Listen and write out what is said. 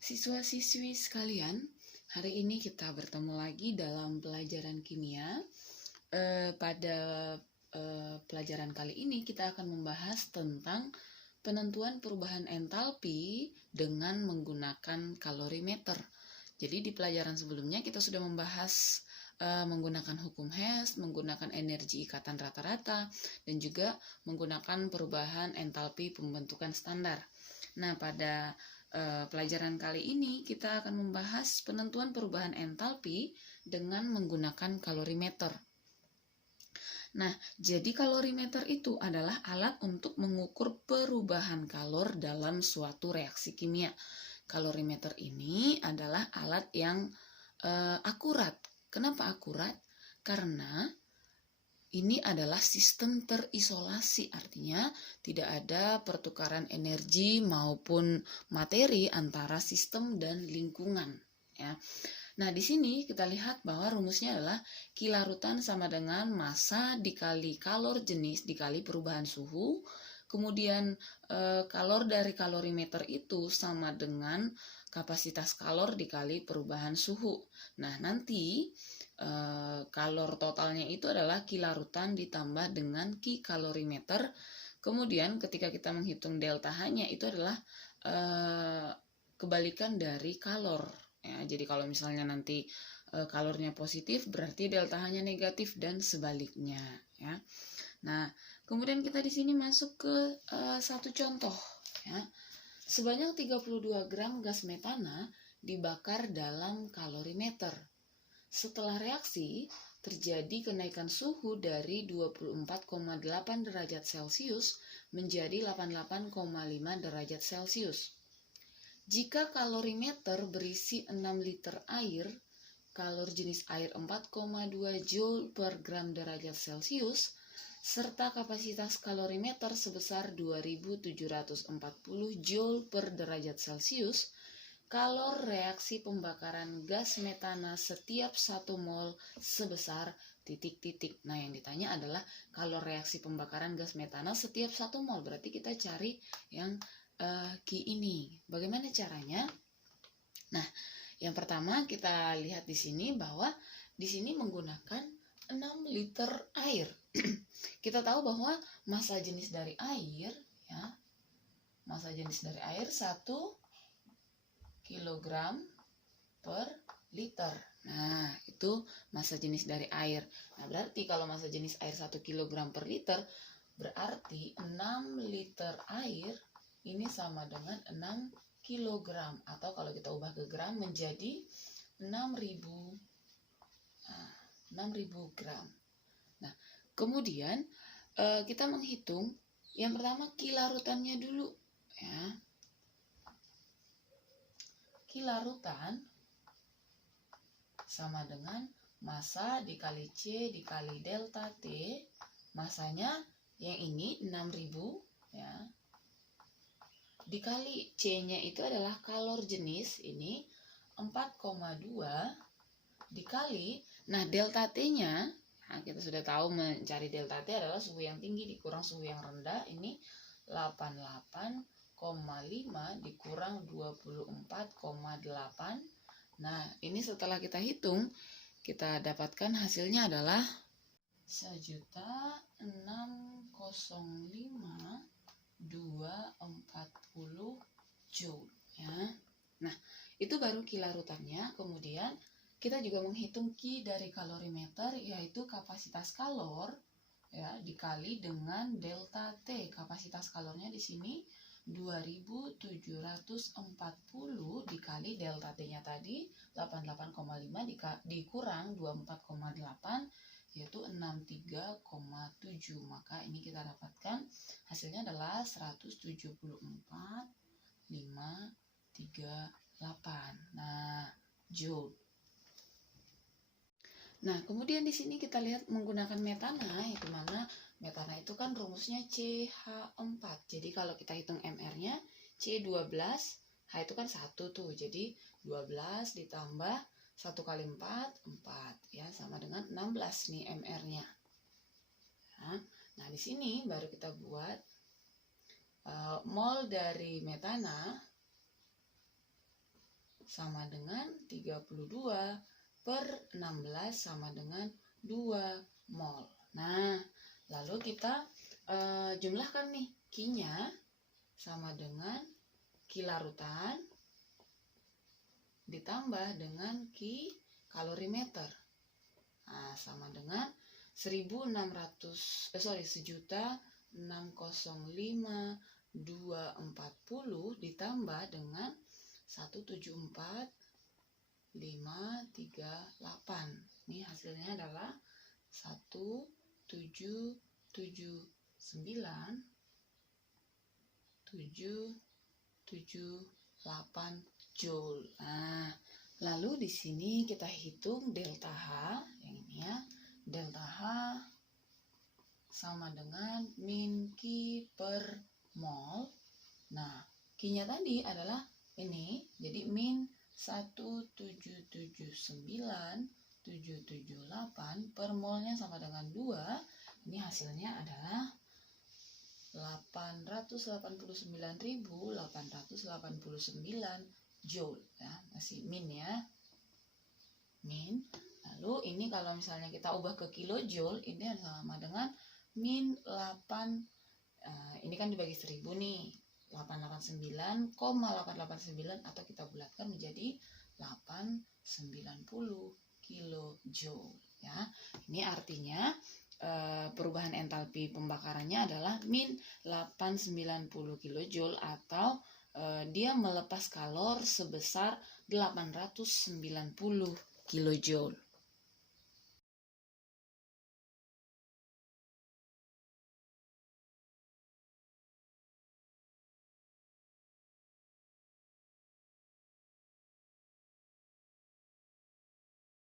Siswa-siswi sekalian, hari ini kita bertemu lagi dalam pelajaran kimia. Pada pelajaran kali ini kita akan membahas tentang penentuan perubahan entalpi dengan menggunakan kalorimeter. Jadi di pelajaran sebelumnya kita sudah membahas menggunakan hukum Hess, menggunakan energi ikatan rata-rata, dan juga menggunakan perubahan entalpi pembentukan standar. Nah, pada pelajaran kali ini kita akan membahas penentuan perubahan entalpi dengan menggunakan kalorimeter. Nah, jadi kalorimeter itu adalah alat untuk mengukur perubahan kalor dalam suatu reaksi kimia. Kalorimeter ini adalah alat yang akurat. Kenapa akurat? Karena ini adalah sistem terisolasi, artinya tidak ada pertukaran energi maupun materi antara sistem dan lingkungan. Ya. Nah, di sini kita lihat bahwa rumusnya adalah Q larutan sama dengan massa dikali kalor jenis dikali perubahan suhu. Kemudian kalor dari kalorimeter itu sama dengan kapasitas kalor dikali perubahan suhu. Nah, nanti kalor totalnya itu adalah Q larutan ditambah dengan Q kalorimeter. Kemudian ketika kita menghitung delta H-nya itu adalah kebalikan dari kalor. Ya, jadi kalau misalnya nanti kalornya positif berarti delta H-nya negatif dan sebaliknya. Ya. Nah, kemudian kita di sini masuk ke satu contoh. Ya. Sebanyak 32 gram gas metana dibakar dalam kalorimeter. Setelah reaksi, terjadi kenaikan suhu dari 24,8 derajat Celcius menjadi 88,5 derajat Celcius. Jika kalorimeter berisi 6 liter air, kalor jenis air 4,2 Joule per gram derajat Celcius, serta kapasitas kalorimeter sebesar 2740 Joule per derajat Celcius, kalor reaksi pembakaran gas metana setiap 1 mol sebesar titik-titik. Nah, yang ditanya adalah kalor reaksi pembakaran gas metana setiap 1 mol. Berarti kita cari yang Q ini. Bagaimana caranya? Nah, yang pertama kita lihat di sini bahwa di sini menggunakan 6 liter air. Kita tahu bahwa massa jenis dari air, ya, massa jenis dari air 1 kilogram per liter. Nah, itu massa jenis dari air. Nah, berarti kalau massa jenis air 1 kilogram per liter, berarti 6 liter air ini sama dengan 6 kilogram. Atau kalau kita ubah ke gram menjadi 6.000 gram. Nah, kemudian kita menghitung yang pertama Q larutannya dulu. Ya. Q larutan sama dengan massa dikali C dikali delta T. Massanya yang ini 6.000, ya. Dikali C-nya itu adalah kalor jenis, ini 4,2 dikali, nah delta T-nya, nah kita sudah tahu mencari delta T adalah suhu yang tinggi dikurang suhu yang rendah, ini 88,5 dikurang 24,8. Nah, ini setelah kita hitung, kita dapatkan hasilnya adalah 1.605.240 Joule. Ya. Nah, itu baru Q larutannya. Kemudian kita juga menghitung Q dari kalorimeter, yaitu kapasitas kalor, ya, dikali dengan delta T. Kapasitas kalornya di sini 2740 dikali delta T-nya tadi 88,5 dikurang 24,8 yaitu 63,7. Maka ini kita dapatkan hasilnya adalah 174,538. Nah, Joule. Nah, kemudian di sini kita lihat menggunakan metana, itu mana metana itu kan rumusnya CH4. Jadi kalau kita hitung MR-nya C12, H itu kan 1 tuh. Jadi 12 ditambah 1 kali 4, 4. Ya, sama dengan 16 nih MR-nya. Nah, di sini baru kita buat mol dari metana sama dengan 32/16 sama dengan 2 mol. Nah, lalu kita jumlahkan nih, Q-nya sama dengan Q larutan ditambah dengan Q kalorimeter. Nah, sama dengan 1.605.240 ditambah dengan 174.538. Ini hasilnya adalah 1.779.778 Joule. Nah, lalu di sini kita hitung delta H, yang ini ya. Delta H sama dengan min Q per mol. Nah, Q-nya tadi adalah ini, jadi min 1.779.778 per molnya sama dengan 2. Ini hasilnya adalah 889.889 Joule ya, masih min ya, min. Lalu ini kalau misalnya kita ubah ke kilojoule, ini sama dengan min 8, ini kan dibagi 1000 nih, 889,889 atau kita bulatkan menjadi 890 kilojoule ya. Ini artinya perubahan entalpi pembakarannya adalah min 890 kilojoule atau dia melepas kalor sebesar 890 kilojoule.